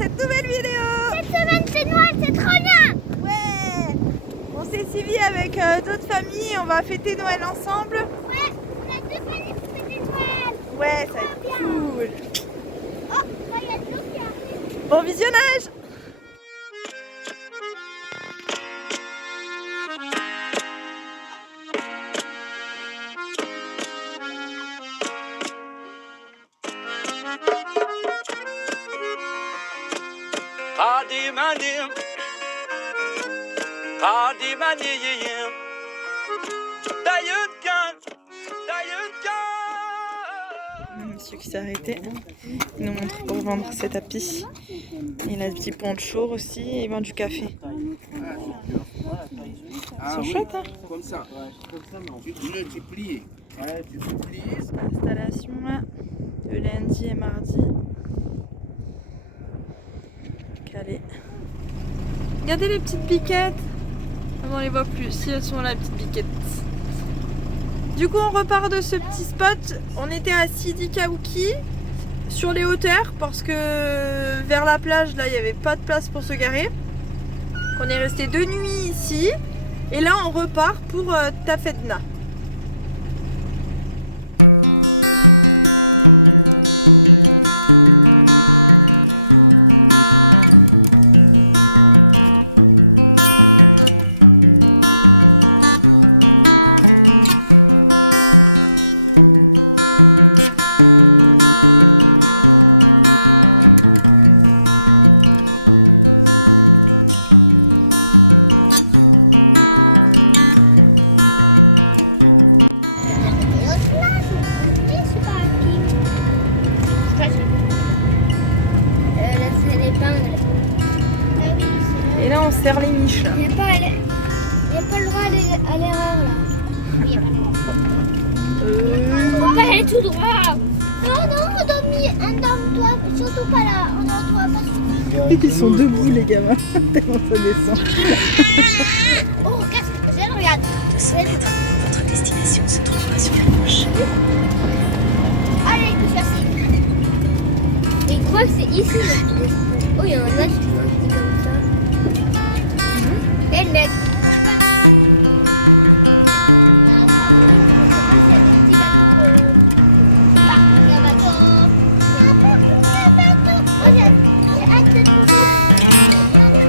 cette nouvelle vidéo. Cette semaine c'est Noël, c'est trop bien. Ouais. On s'est suivi avec d'autres familles, on va fêter Noël ensemble. Ouais, on a deux familles pour fêter Noël. Ouais, ça va être cool. Oh, là il y a de l'eau qui arrive. Bon visionnage. Monsieur qui s'est arrêté, il nous montre pour vendre ses tapis. Il a des petits ponchos aussi et il vend du café. Ils sont chouettes, hein? Comme ça. Tu plies. Ouais, tu peux plier. Installation là, de lundi et mardi. Calé. Regardez les petites biquettes. Ah bon, on les voit plus. Si elles sont là, les petites biquettes. Du coup, on repart de ce petit spot. On était à Sidi Kaouki sur les hauteurs parce que vers la plage, là, il n'y avait pas de place pour se garer. On est resté 2 nuits ici. Et là, on repart pour Tafedna. Et là, on serre les miches. Il n'y a pas le droit à l'erreur là. Faut pas aller tout droit. Non, on dorme-toi, surtout pas là. On dorme pas. Ils sont debout, les gamins, tellement ça descend. Oh, regarde. Votre destination se trouvera sur la gauche. Allez, il peut faire ça. Et il croit que c'est ici. Oh, il y a un âge qui est comme ça. Et le mec.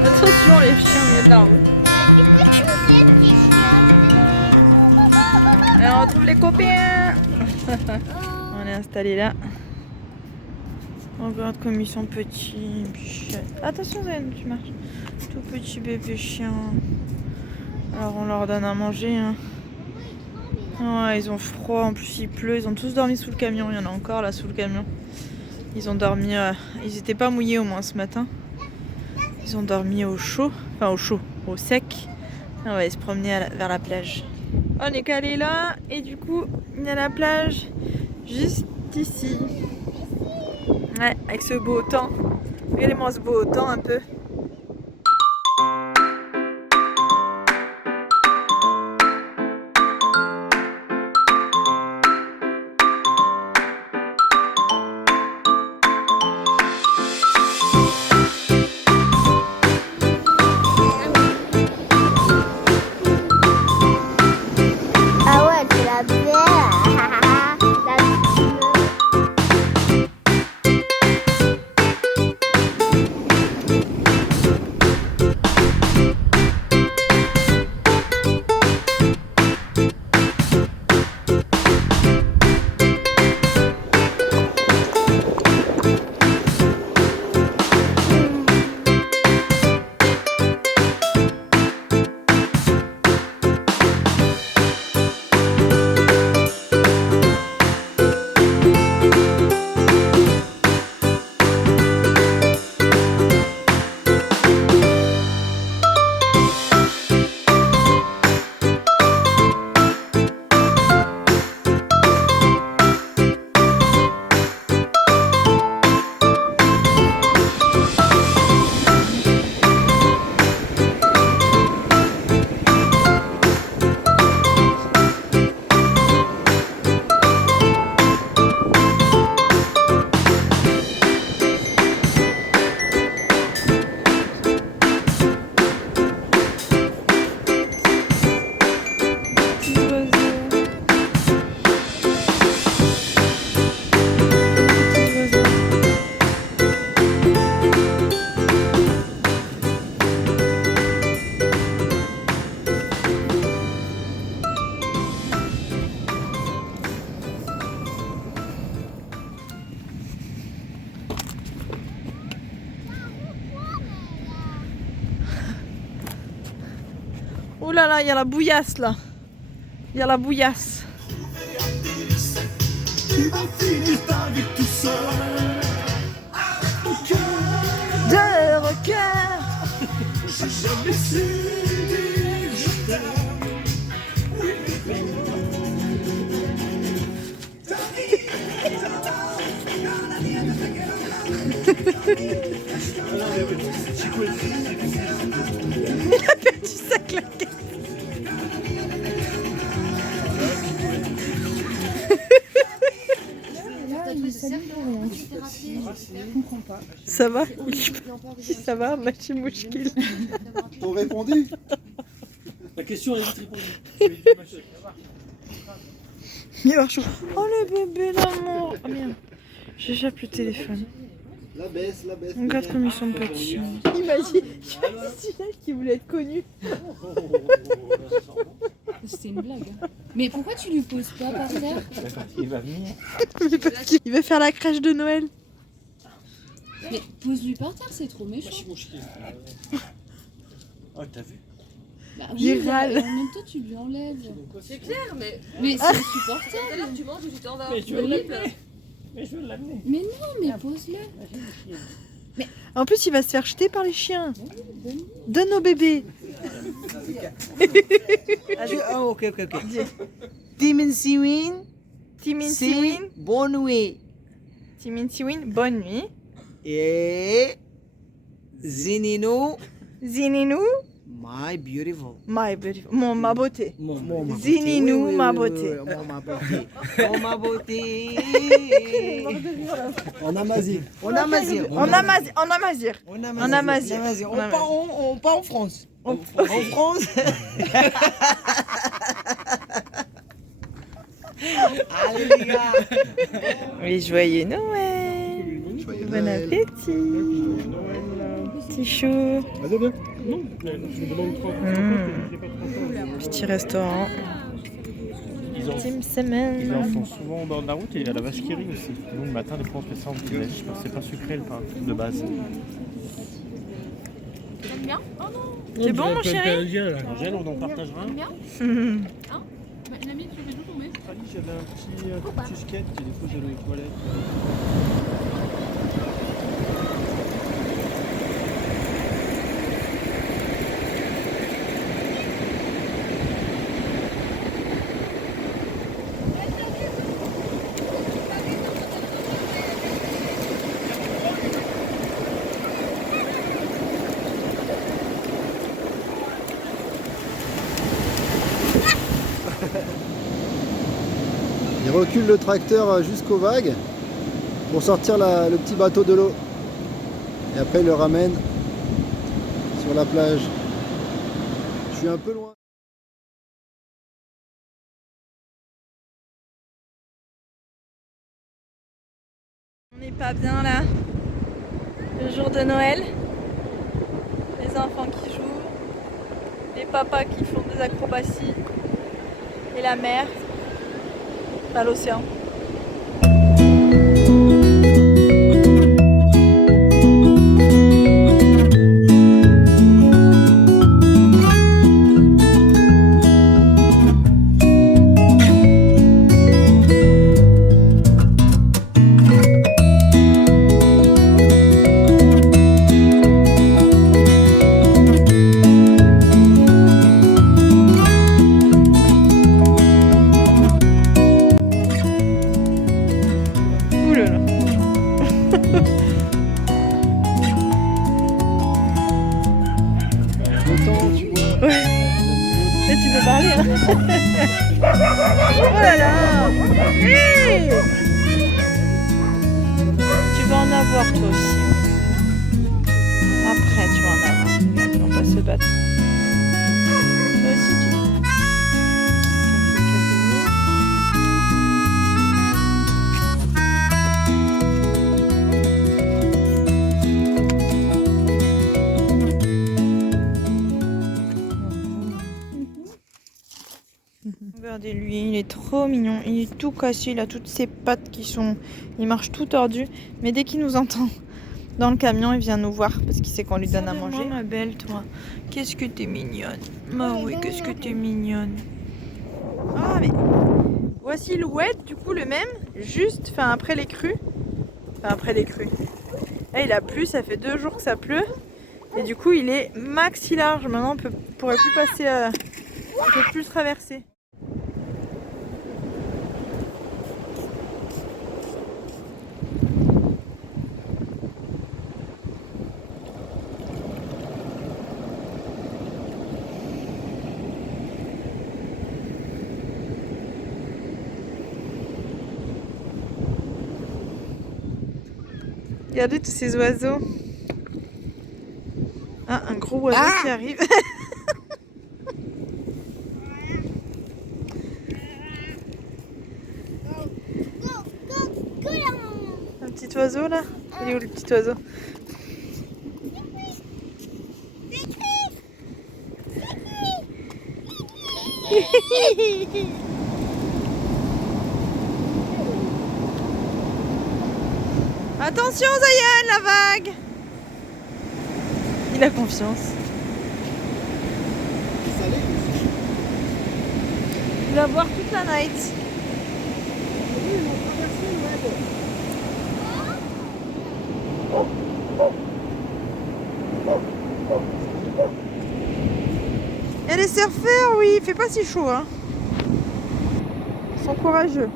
Attention les chiens au milieu de la route. Alors, on retrouve les copains. On est installé là. Regarde comme ils sont petits. Attention Zen, tu marches. Tout petit bébé chien. Alors on leur donne à manger. Hein. Ouais, ils ont froid, en plus il pleut. Ils ont tous dormi sous le camion. Il y en a encore là sous le camion. Ils ont dormi. Ils n'étaient pas mouillés au moins ce matin. Ils ont dormi au chaud. Enfin au chaud, au sec. On va aller se promener vers la plage. On est calé là. Et du coup, il y a la plage juste ici. Ouais, avec ce beau temps. Regardez-moi ce beau temps un peu. Ah ouais, tu l'as bien. Ouh là là, il y a la bouillasse là. Il y a la bouillasse. Tu vas finir ta vie tout seul. De requin. J'ai jamais su dire je t'aime. Il a perdu sa claquette. Ça va? Ça va, Machi Mouchkil? T'ont répondu? La question est vite répondue. Il marche. Oh le bébé d'amour. Oh merde. J'échappe le téléphone. La baisse. Regarde comme ils sont petits. Imagine celui-là qui voulait être connu. C'était une blague. Hein. Mais pourquoi tu lui poses pas par terre? Il va venir. Mais parce qu'il veut faire la crèche de Noël. Mais pose-lui par terre, c'est trop méchant. Oh, t'as vu? Bah Il oui, râle. et en même temps tu lui enlèves. C'est clair, mais Mais c'est insupportable. tout à l'heure tu manges et tu t'en vas. Mais je veux l'amener. Mais je veux l'amener. Mais non, mais pose-le. En plus, il va se faire jeter par les chiens. Donne au bébé. Oh, ok. Timin Siwin, Timin c'est Siwin. bonne nuit. Timin Siwin, bonne nuit. Et Zinino, Zininou, my beautiful. my beautiful. Ma beauté. Mon ma beauté. Zininou, Oui, ma oui, beauté. oui, mon ma beauté. Mon ma beauté. En Amazigh. On a Mazir. En Amazir. En Amazir. On a Mazir. On part en France. En France. Allez les gars. Oui, joyeux Noël. Bon appétit. Petit chou. Vas-y, viens. Petit restaurant. Team Ils semaine. en font souvent dans la route et il y a la vache qui rit aussi. Nous, le matin, des fois, on fait ça en petit déj. C'est pas sucré le pain de base. C'est bon, mon chéri? Angèle, on en partagera un. L'ami, tu fais tout tomber. Ali, j'avais un petit skate et du coup, j'allais aux toilettes. Il recule le tracteur jusqu'aux vagues pour sortir le petit bateau de l'eau. Et après il le ramène sur la plage. Je suis un peu loin. On n'est pas bien là. Le jour de Noël. Les enfants qui jouent. Les papas qui font des acrobaties. Et la mer. À l'océan. Oh là là! Hey! Tu vas en avoir toi aussi. Après tu vas en avoir. Regarde, on va se battre. Toi aussi tu vas. Regardez-lui, il est trop mignon, il est tout cassé, il a toutes ses pattes qui sont... Il marche tout tordu, mais dès qu'il nous entend, Dans le camion, il vient nous voir parce qu'il sait qu'on lui donne à manger. Ma belle, toi, qu'est-ce que t'es mignonne. Bah oui, qu'est-ce que t'es mignonne. Ah, mais voici l'ouette, du coup, le même, juste, enfin, après les crues. Enfin, après les crues. Là, il a plu, ça fait 2 jours que ça pleut. Et du coup, il est maxi large. Maintenant, on pourrait plus passer, on peut plus le traverser. Regardez tous ces oiseaux. Ah, un gros oiseau qui arrive. Un petit oiseau là. Il est où le petit oiseau? Attention Zayan, la vague! Il a confiance. Il va boire toute la night. Et les surfeurs, oui, il fait pas si chaud, hein. Ils sont courageux.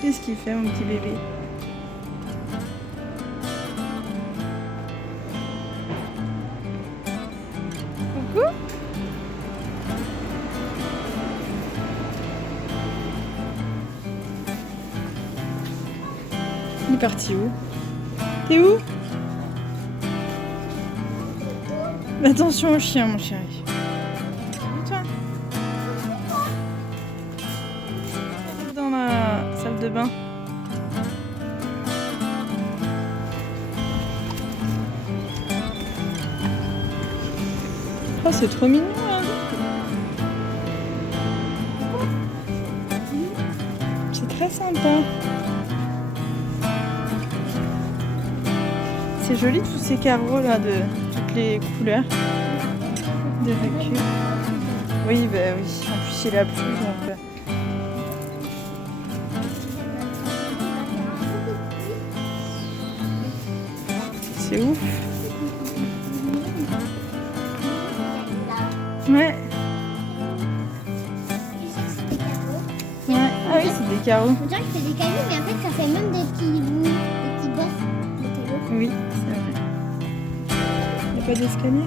Qu'est-ce qu'il fait, mon petit bébé? Coucou? Il est parti où? T'es où? Attention au chien, mon chéri. Toi. Dans la salle de bain. Oh, c'est trop mignon, hein. C'est très sympa. C'est joli tous ces carreaux là de toutes les couleurs des recul. Oui, bah oui. En plus il a plu donc. C'est ouf. Ouais. Ouais. Ah oui, c'est des carreaux. On dirait que c'est des cailloux, mais en fait, ça fait même des petits bouts, des petits bosses de cailloux. Oui, c'est vrai. Il n'y a pas d'escalier?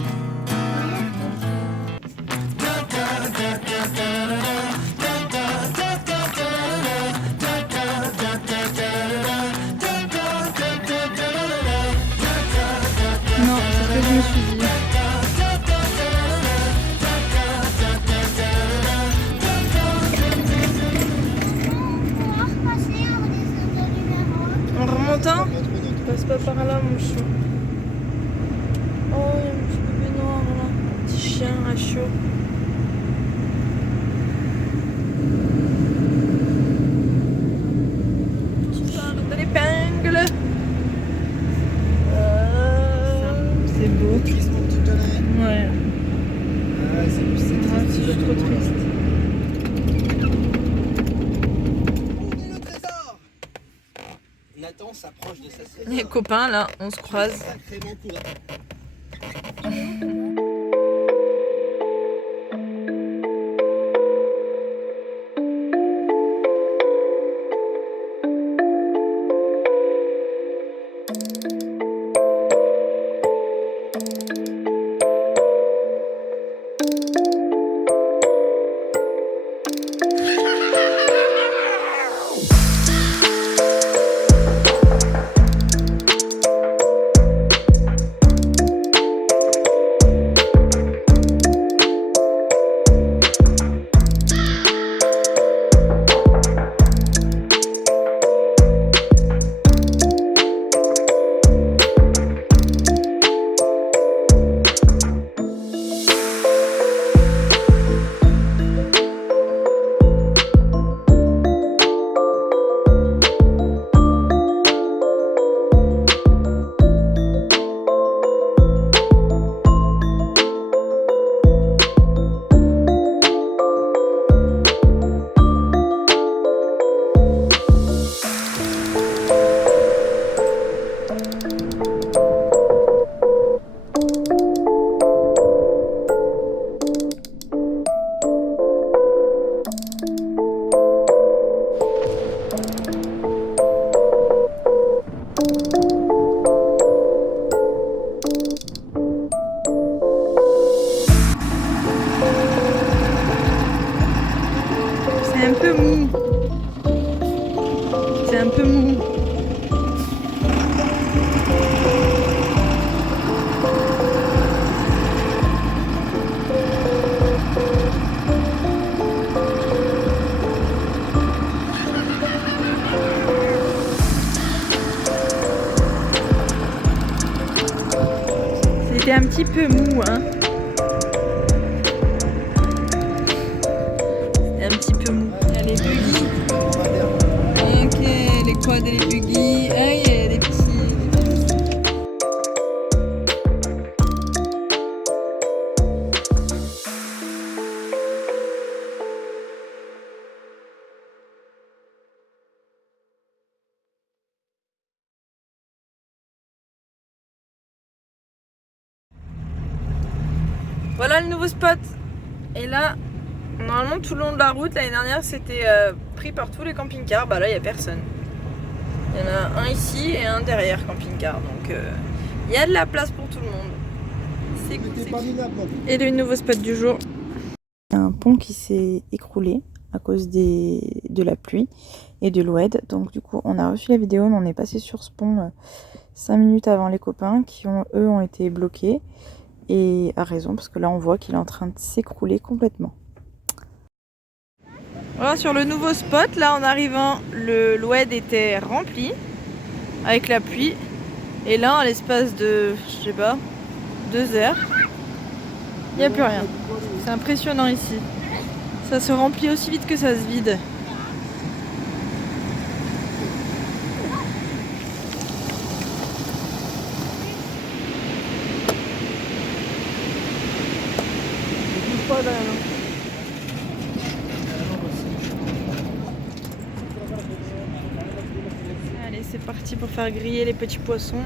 Non, c'est ce que je me suis dit. On va repasser en descendant du Maroc. En remontant? Passe pas par là, mon chou. Oh, il y a un petit bébé noir là. Un petit chien à chaud. Petit phare de l'épingle. C'est beau. Triste mon petit tonnerre. Ouais. Ah, c'est Moi aussi, je suis trop triste. On est le trésor. Nathan s'approche de sa trésor. Les copains, là, on se croise. Sacrément courageux. C'est un peu mou. C'est un peu mou. C'était un petit peu mou, hein. C'était un petit peu mou. Il y a les buggy. Ok, les quads et les buggy. Ah, il y a des petits. Voilà le nouveau spot. Et là, normalement tout le long de la route, l'année dernière c'était pris par tous les camping-cars. Bah là il n'y a personne. Il y en a un ici et un derrière camping-car. Donc il y a de la place pour tout le monde. C'est cool. Et le nouveau spot du jour. Il y a un pont qui s'est écroulé à cause de la pluie et de l'oued. Donc du coup on a reçu la vidéo, mais on est passé sur ce pont 5 minutes avant les copains qui ont été bloqués. Et à raison, parce que là on voit qu'il est en train de s'écrouler complètement. Voilà, sur le nouveau spot, là en arrivant, l'oued était rempli avec la pluie. Et là, à l'espace de, je sais pas, 2 heures, il n'y a plus rien. C'est impressionnant ici. Ça se remplit aussi vite que ça se vide. Allez, c'est parti pour faire griller les petits poissons.